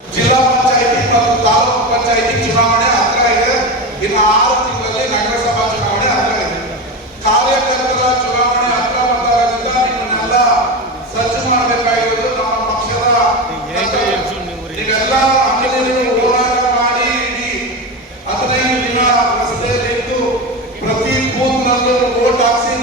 ಜಿಲ್ಲಾ ಪಂಚಾಯಿತಿ ಮತ್ತು ತಾಲೂಕು ಪಂಚಾಯಿತಿ ಚುನಾವಣೆ ಹತ್ರ ಇದೆ. ಇನ್ನು ಆರು ತಿಂಗಳಲ್ಲಿ ನಗರಸಭಾ ಚುನಾವಣೆ ಹತ್ರ ಇದೆ. ಕಾರ್ಯಕರ್ತರ ಚುನಾವಣೆ ಹತ್ರ ಬಂದಾಗಲಿಂದ ನಿಮ್ಮನ್ನೆಲ್ಲ ಸಜ್ಜು ಮಾಡಬೇಕಾಗಿರೋದು ನಮ್ಮ ಪಕ್ಷದ ನೀವೆಲ್ಲ ಮಹಿಳೆಯರು ಹೋರಾಟ ಮಾಡಿ ಇಡೀ ಹದಿನೈದು ದಿನ ರಸ್ತೆಯಲ್ಲಿದ್ದು ಪ್ರತಿ ಬೂತ್ನಲ್ಲೂ ಓಟ್ ಹಾಕಿಸಿ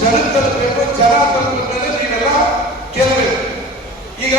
ಜನ ತಲುಪಬೇಕು ಜನ ತಲುಪಿದ ಮೇಲೆ ನೀವೆಲ್ಲ ಈಗ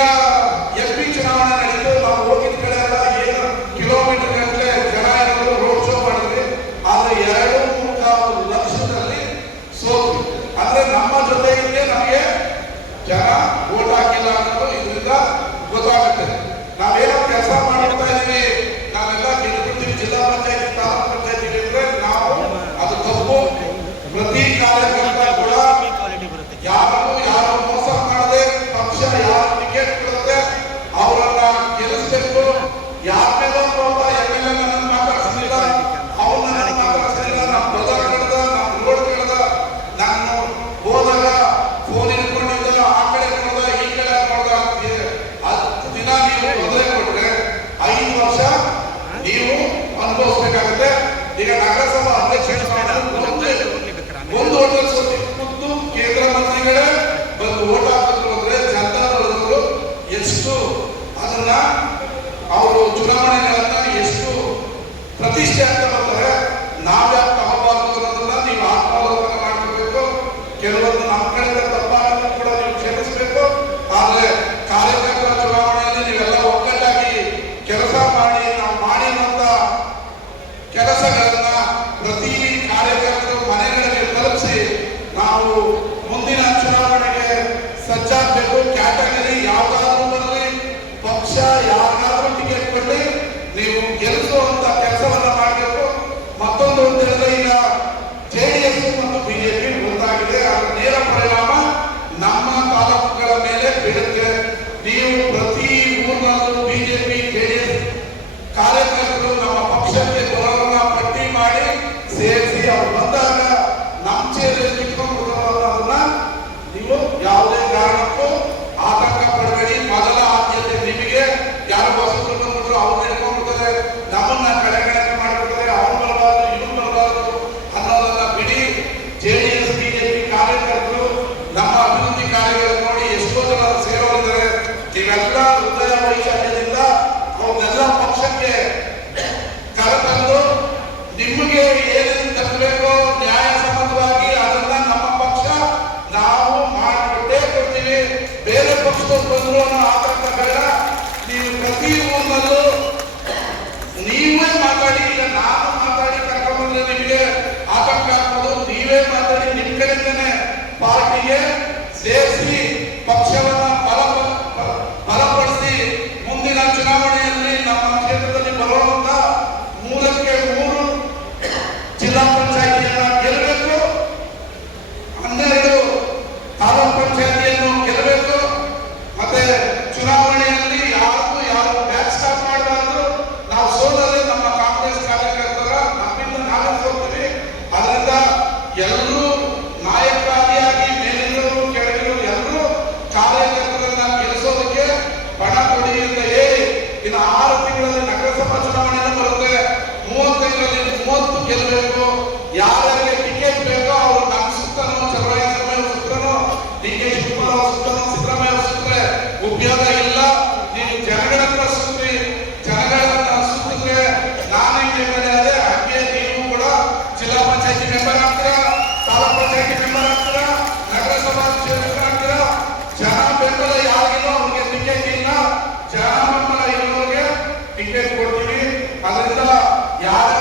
ಚುನಾವಣೆಗಳನ್ನ ಎಷ್ಟು ಪ್ರತಿಷ್ಠೆ ಅಂತ ಬರ್ತಾರೆ ನಾವ್ಯಾಕೆ ತಗೋಬಾರ್ದು ಅನ್ನೋದನ್ನ ನೀವು ಆತ್ಮಾಲೋಚನೆ ಮಾಡ್ಕೋಬೇಕು. ಕೆಲವೊಂದು ನಮ್ಮ ಕಡೆಯಿಂದ ಕೂಡ ನೀವು ಕ್ಷಮಿಸಬೇಕು. ಆದ್ರೆ ಕಾರ್ಯಕರ್ತರ ಚುನಾವಣೆಯಲ್ಲಿ ನೀವೆಲ್ಲ ಒಗ್ಗಟ್ಟಾಗಿ ಕೆಲಸ ಮಾಡಿ, ನಾವು ಮಾಡಿರುವಂತ ಕೆಲಸಗಳನ್ನ ಪ್ರತಿ ಕಾರ್ಯಕರ್ತರು ಮನೆಗಳಿಗೆ ತಲುಪಿಸಿ, ನಾವು ಮುಂದಿನ ಚುನಾವಣೆಗೆ ಸಜ್ಜಾಗಬೇಕು. ಕ್ಯಾಟಗರಿ ಯಾವ್ದಾದ್ರು पार्टी के देश की पक्षवाद ಉಪಯೋಗ ಇಲ್ಲ, ನೀನು ಜನಗಳನ್ನ ಸುತ್ತಿ ಜನಗಳನ್ನ ಸುತ್ತಿದ್ರೆ ನಾನು ಏನಿದೆ ಅದೇ, ಹಾಗೆ ನೀವು ಕೂಡ ಜಿಲ್ಲಾ ಪಂಚಾಯತಿ ಮೆಂಬರ್ ಆಗ್ತೀರಾ, ತಾಲೂಕು ಪಂಚಾಯತಿ ಮೆಂಬರ್ ಆಗ್ತೀರಾ, ನಗರಸಭಾ ಮೆಂಬರ್ ಆಗ್ತೀರಾ? ಜನ ಬೆಂಬಲ ಯಾರಿಗಿಲ್ಲ ಅವ್ರಿಗೆ ಟಿಕೆಟ್ ಇಲ್ಲ. ಜನ ಬೆಂಬಲ ಇರೋರಿಗೆ ಟಿಕೆಟ್ ಕೊಡ್ತೀವಿ. ಅದರಿಂದ ಯಾರು